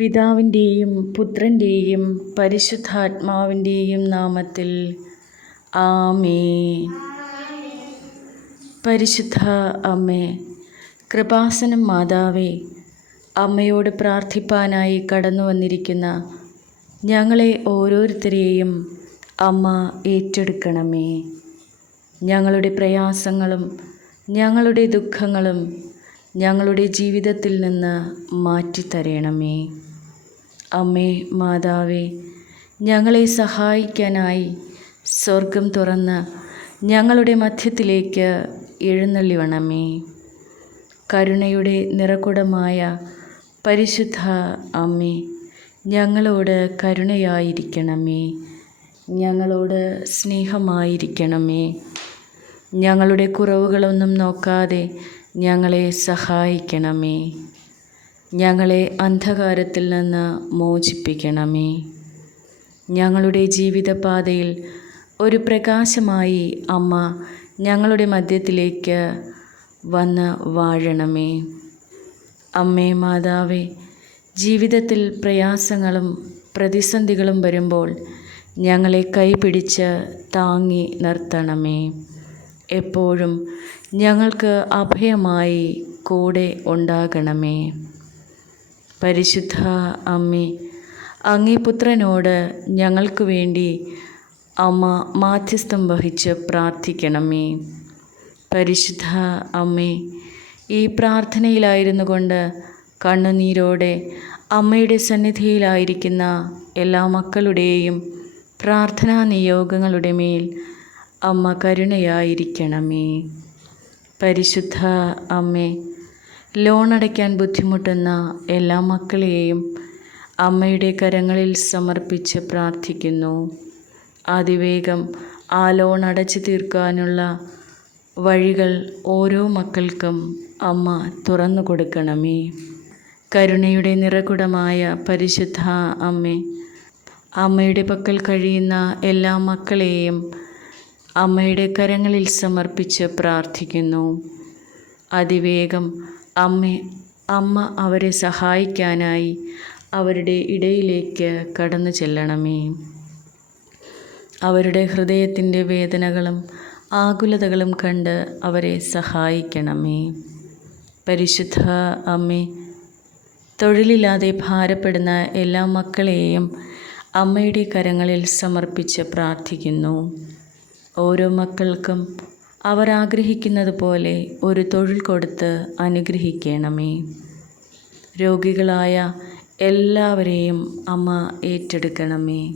പിതാവിന്റെയും പുത്രന്റെയും പരിശുദ്ധാത്മാവിന്റെയും നാമത്തിൽ. ആമേ പരിശുദ്ധ അമ്മേ കൃപാസനം മാതാവേ അമ്മയോട് പ്രാർത്ഥിപ്പാനായി കടന്നു വന്നിരിക്കുന്ന ഞങ്ങളെ ഓരോരുത്തരെയും അമ്മ ഏറ്റെടുക്കണമേ. ഞങ്ങളുടെ പ്രയാസങ്ങളും ഞങ്ങളുടെ ദുഃഖങ്ങളും ഞങ്ങളുടെ ജീവിതത്തിൽ നിന്ന് മാറ്റിത്തരണമേ. അമ്മേ മാതാവേ ഞങ്ങളെ സഹായിക്കാനായി സ്വർഗം തുറന്ന് ഞങ്ങളുടെ മധ്യത്തിലേക്ക് എഴുന്നള്ളി വണമേ കരുണയുടെ നിറകുടമായ പരിശുദ്ധ അമ്മേ ഞങ്ങളോട് കരുണയായിരിക്കണമേ. ഞങ്ങളോട് സ്നേഹമായിരിക്കണമേ. ഞങ്ങളുടെ കുറവുകളൊന്നും നോക്കാതെ ഞങ്ങളെ സഹായിക്കണമേ. ഞങ്ങളെ അന്ധകാരത്തിൽ നിന്ന് മോചിപ്പിക്കണമേ. ഞങ്ങളുടെ ജീവിതപാതയിൽ ഒരു പ്രകാശമായി അമ്മ ഞങ്ങളുടെ മധ്യത്തിലേക്ക് വന്ന് വാഴണമേ. അമ്മേ മാതാവേ ജീവിതത്തിൽ പ്രയാസങ്ങളും പ്രതിസന്ധികളും വരുമ്പോൾ ഞങ്ങളെ കൈപിടിച്ച് താങ്ങി നിർത്തണമേ. എപ്പോഴും ഞങ്ങൾക്ക് അഭയമായി കൂടെ ഉണ്ടാകണമേ. പരിശുദ്ധ അമ്മേ അങ്ങേ പുത്രനോട് ഞങ്ങൾക്ക് വേണ്ടി അമ്മ മാധ്യസ്ഥം വഹിച്ച് പ്രാർത്ഥിക്കണമേ. പരിശുദ്ധ അമ്മേ ഈ പ്രാർത്ഥനയിലായിരുന്നു കൊണ്ട് കണ്ണുനീരോടെ അമ്മയുടെ സന്നിധിയിലായിരിക്കുന്ന എല്ലാ മക്കളുടെയും പ്രാർത്ഥനാ നിയോഗങ്ങളുടെ മേൽ അമ്മ കരുണയായിരിക്കണമേ. പരിശുദ്ധ അമ്മേ ലോൺ അടയ്ക്കാൻ ബുദ്ധിമുട്ടുന്ന എല്ലാ മക്കളെയും അമ്മയുടെ കരങ്ങളിൽ സമർപ്പിച്ച് പ്രാർത്ഥിക്കുന്നു. അതിവേഗം ആ ലോൺ അടച്ചു തീർക്കാനുള്ള വഴികൾ ഓരോ മക്കൾക്കും അമ്മ തുറന്നു കൊടുക്കണമേ. കരുണയുടെ നിറകുടമായ പരിശുദ്ധ അമ്മേ അമ്മയുടെ പക്കൽ കഴിയുന്ന എല്ലാ മക്കളെയും അമ്മയുടെ കരങ്ങളിൽ സമർപ്പിച്ച് പ്രാർത്ഥിക്കുന്നു. അതിവേഗം അമ്മ അമ്മ അവരെ സഹായിക്കാനായി അവരുടെ ഇടയിലേക്ക് കടന്നു ചെല്ലണമേ. അവരുടെ ഹൃദയത്തിന്റെ വേദനകളും ആകുലതകളും കണ്ട് അവരെ സഹായിക്കണമേ. പരിശുദ്ധ അമ്മേ തൊഴിലില്ലാതെ ഭാരപ്പെടുന്ന എല്ലാ മക്കളെയും അമ്മയുടെ കരങ്ങളിൽ സമർപ്പിച്ച് പ്രാർത്ഥിക്കുന്നു. ഓരോ മക്കൾക്കും അവർ ആഗ്രഹിക്കുന്നത് പോലെ ഒരു തൊഴിൽ കൊടുത്ത് അനുഗ്രഹിക്കണമേ. രോഗികളായ എല്ലാവരെയും അമ്മ ഏറ്റെടുക്കണമേ.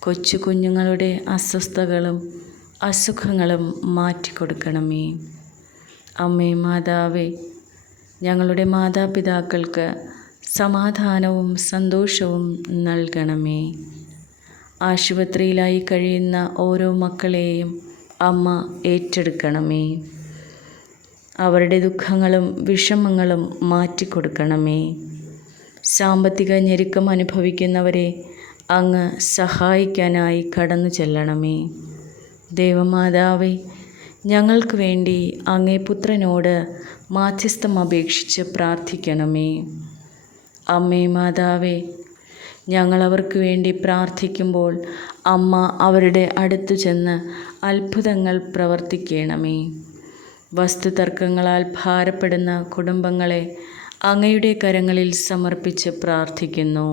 കൊച്ചു കുഞ്ഞുങ്ങളുടെ അസ്വസ്ഥകളും അസുഖങ്ങളും മാറ്റിക്കൊടുക്കണമേ. അമ്മേ മാതാവേ ഞങ്ങളുടെ മാതാപിതാക്കൾക്ക് സമാധാനവും സന്തോഷവും നൽകണമേ. ആശുപത്രിയിലായി കഴിയുന്ന ഓരോ മക്കളെയും അമ്മ ഏറ്റെടുക്കണമേ. അവരുടെ ദുഃഖങ്ങളും വിഷമങ്ങളും മാറ്റിക്കൊടുക്കണമേ. സാമ്പത്തിക ഞെരുക്കം അനുഭവിക്കുന്നവരെ അങ്ങ് സഹായിക്കാനായി കടന്നു ചെല്ലണമേ. ദേവമാതാവേ ഞങ്ങൾക്ക് വേണ്ടി അങ്ങേ പുത്രനോട് മാധ്യസ്ഥം അപേക്ഷിച്ച് പ്രാർത്ഥിക്കണമേ. അമ്മേ മാതാവേ ഞങ്ങൾ അവർക്ക് വേണ്ടി പ്രാർത്ഥിക്കുമ്പോൾ അമ്മ അവരുടെ അടുത്തു ചെന്ന് അത്ഭുതങ്ങൾ പ്രവർത്തിക്കണമേ. വസ്തുതർക്കങ്ങളാൽ ഭാരപ്പെടുന്ന കുടുംബങ്ങളെ അങ്ങയുടെ കരങ്ങളിൽ സമർപ്പിച്ച് പ്രാർത്ഥിക്കുന്നു.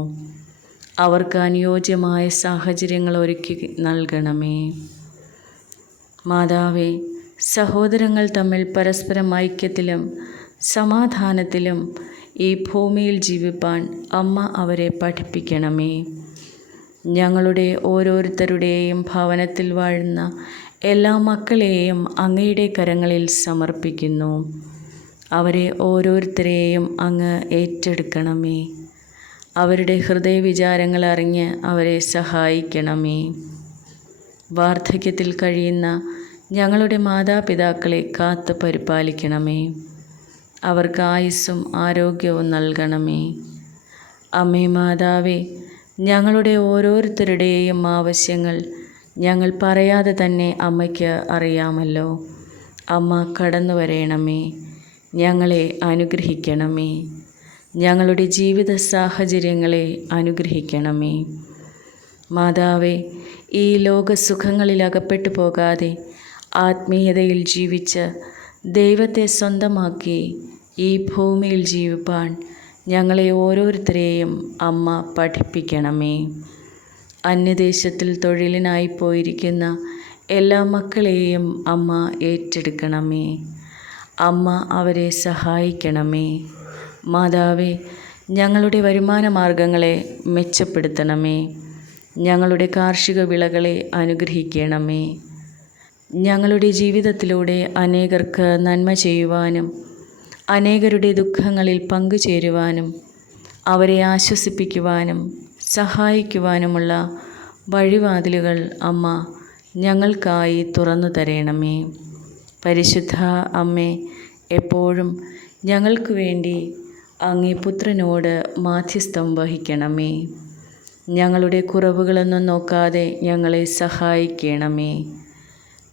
അവർക്ക് അനുയോജ്യമായ സാഹചര്യങ്ങൾ ഒരുക്കി നൽകണമേ. മാതാവേ സഹോദരങ്ങൾ തമ്മിൽ പരസ്പരം ഐക്യത്തിലും സമാധാനത്തിലും ഈ ഭൂമിയിൽ ജീവിപ്പാൻ അമ്മ അവരെ പഠിപ്പിക്കണമേ. ഞങ്ങളുടെ ഓരോരുത്തരുടെയും ഭവനത്തിൽ വാഴുന്ന എല്ലാ മക്കളെയും അങ്ങയുടെ കരങ്ങളിൽ സമർപ്പിക്കുന്നു. അവരെ ഓരോരുത്തരെയും അങ്ങ് ഏറ്റെടുക്കണമേ. അവരുടെ ഹൃദയ വിചാരങ്ങൾ അറിഞ്ഞ് അവരെ സഹായിക്കണമേ. വാർദ്ധക്യത്തിൽ കഴിയുന്ന ഞങ്ങളുടെ മാതാപിതാക്കളെ കാത്തു പരിപാലിക്കണമേ. അവർക്ക് ആയുസ്സും ആരോഗ്യവും നൽകണമേ. അമ്മേ മാതാവേ ഞങ്ങളുടെ ഓരോരുത്തരുടെയും ആവശ്യങ്ങൾ ഞങ്ങൾ പറയാതെ തന്നെ അമ്മയ്ക്ക് അറിയാമല്ലോ. അമ്മ കടന്നു വരയണമേ ഞങ്ങളെ അനുഗ്രഹിക്കണമേ. ഞങ്ങളുടെ ജീവിത സാഹചര്യങ്ങളെ അനുഗ്രഹിക്കണമേ. മാതാവേ ഈ ലോകസുഖങ്ങളിൽ അകപ്പെട്ടു പോകാതെ ആത്മീയതയിൽ ജീവിച്ച് ദൈവത്തെ സ്വന്തമാക്കി ഈ ഭൂമിയിൽ ജീവിപ്പാൻ ഞങ്ങളെ ഓരോരുത്തരെയും അമ്മ പഠിപ്പിക്കണമേ. അന്യദേശത്തിൽ തൊഴിലിനായി പോയിരിക്കുന്ന എല്ലാ മക്കളെയും അമ്മ ഏറ്റെടുക്കണമേ. അമ്മ അവരെ സഹായിക്കണമേ. മാതാവേ ഞങ്ങളുടെ വരുമാന മാർഗങ്ങളെ മെച്ചപ്പെടുത്തണമേ. ഞങ്ങളുടെ കാർഷിക വിളകളെ അനുഗ്രഹിക്കണമേ. ഞങ്ങളുടെ ജീവിതത്തിലൂടെ അനേകർക്ക് നന്മ ചെയ്യുവാനും അനേകരുടെ ദുഃഖങ്ങളിൽ പങ്കുചേരുവാനും അവരെ ആശ്വസിപ്പിക്കുവാനും സഹായിക്കുവാനുമുള്ള വഴിവാതിലുകൾ അമ്മ ഞങ്ങൾക്കായി തുറന്നു തരണമേ. പരിശുദ്ധ അമ്മേ എപ്പോഴും ഞങ്ങൾക്ക് വേണ്ടി അങ്ങേ പുത്രനോട് മാധ്യസ്ഥം വഹിക്കണമേ. ഞങ്ങളുടെ കുറവുകളൊന്നും നോക്കാതെ ഞങ്ങളെ സഹായിക്കണമേ.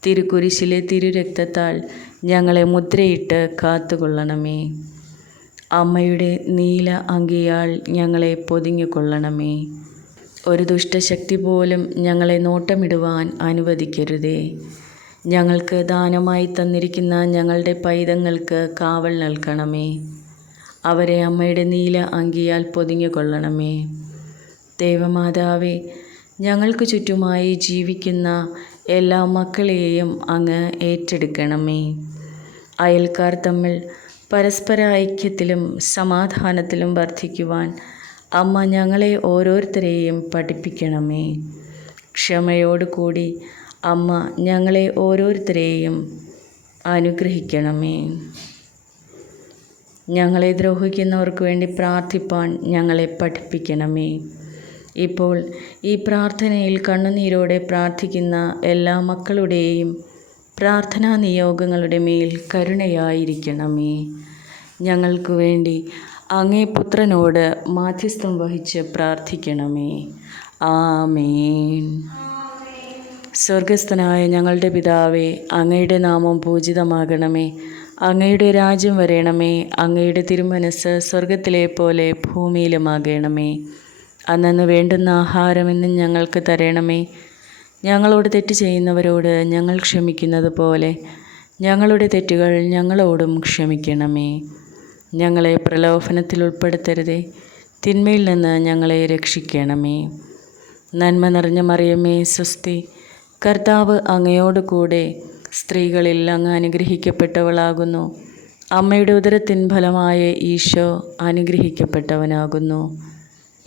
തിരുക്കുരിശിലെ തിരുരക്തത്താൽ ഞങ്ങളെ മുദ്രയിട്ട് കാത്തുകൊള്ളണമേ. അമ്മയുടെ നീല അങ്കിയാൽ ഞങ്ങളെ പൊതിഞ്ഞുകൊള്ളണമേ. ഒരു ദുഷ്ടശക്തി പോലും ഞങ്ങളെ നോട്ടമിടുവാൻ അനുവദിക്കരുതേ. ഞങ്ങൾക്ക് ദാനമായി തന്നിരിക്കുന്ന ഞങ്ങളുടെ പൈതങ്ങൾക്ക് കാവൽ നൽകണമേ. അവരെ അമ്മയുടെ നീല അങ്കിയാൽ പൊതിഞ്ഞുകൊള്ളണമേ. ദേവമാതാവേ ഞങ്ങൾക്ക് ചുറ്റുമായി ജീവിക്കുന്ന എല്ലാ മക്കളെയും അങ്ങ് ഏറ്റെടുക്കണമേ. അയൽക്കാർ തമ്മിൽ പരസ്പര ഐക്യത്തിലും സമാധാനത്തിലും വർദ്ധിക്കുവാൻ അമ്മ ഞങ്ങളെ ഓരോരുത്തരെയും പഠിപ്പിക്കണമേ. ക്ഷമയോടുകൂടി അമ്മ ഞങ്ങളെ ഓരോരുത്തരെയും അനുഗ്രഹിക്കണമേ. ഞങ്ങളെ ദ്രോഹിക്കുന്നവർക്ക് വേണ്ടി പ്രാർത്ഥിപ്പാൻ ഞങ്ങളെ പഠിപ്പിക്കണമേ. ഇപ്പോൾ ഈ പ്രാർത്ഥനയിൽ കണ്ണുനീരോടെ പ്രാർത്ഥിക്കുന്ന എല്ലാ മക്കളുടെയും പ്രാർത്ഥനാ നിയോഗങ്ങളുടെ മേൽ കരുണയായിരിക്കണമേ. ഞങ്ങൾക്ക് വേണ്ടി അങ്ങേ പുത്രനോട് മാധ്യസ്ഥം വഹിച്ച് പ്രാർത്ഥിക്കണമേ. ആമേൻ. സ്വർഗസ്ഥനായ ഞങ്ങളുടെ പിതാവേ അങ്ങയുടെ നാമം പൂജിതമാകണമേ. അങ്ങയുടെ രാജ്യം വരേണമേ. അങ്ങയുടെ തിരുമനസ് സ്വർഗത്തിലെ പോലെ ഭൂമിയിലുമാകണമേ. അന്നു വേണ്ടുന്ന ആഹാരം ഞങ്ങൾക്ക് തരണമേ. ഞങ്ങളോട് തെറ്റ് ചെയ്യുന്നവരോട് ഞങ്ങൾ ക്ഷമിക്കുന്നത് പോലെ ഞങ്ങളുടെ തെറ്റുകൾ ഞങ്ങളോടും ക്ഷമിക്കണമേ. ഞങ്ങളെ പ്രലോഭനത്തിൽ ഉൾപ്പെടുത്തരുതേ. തിന്മയിൽ നിന്ന് ഞങ്ങളെ രക്ഷിക്കണമേ. നന്മ നിറഞ്ഞ മറിയമേ സ്വസ്തി. കർത്താവ് അങ്ങയോട് കൂടെ സ്ത്രീകളിൽ അങ്ങ് അനുഗ്രഹിക്കപ്പെട്ടവളാകുന്നു. അമ്മയുടെ ഉദരത്തിൻ ഫലമായ ഈശോ അനുഗ്രഹിക്കപ്പെട്ടവനാകുന്നു.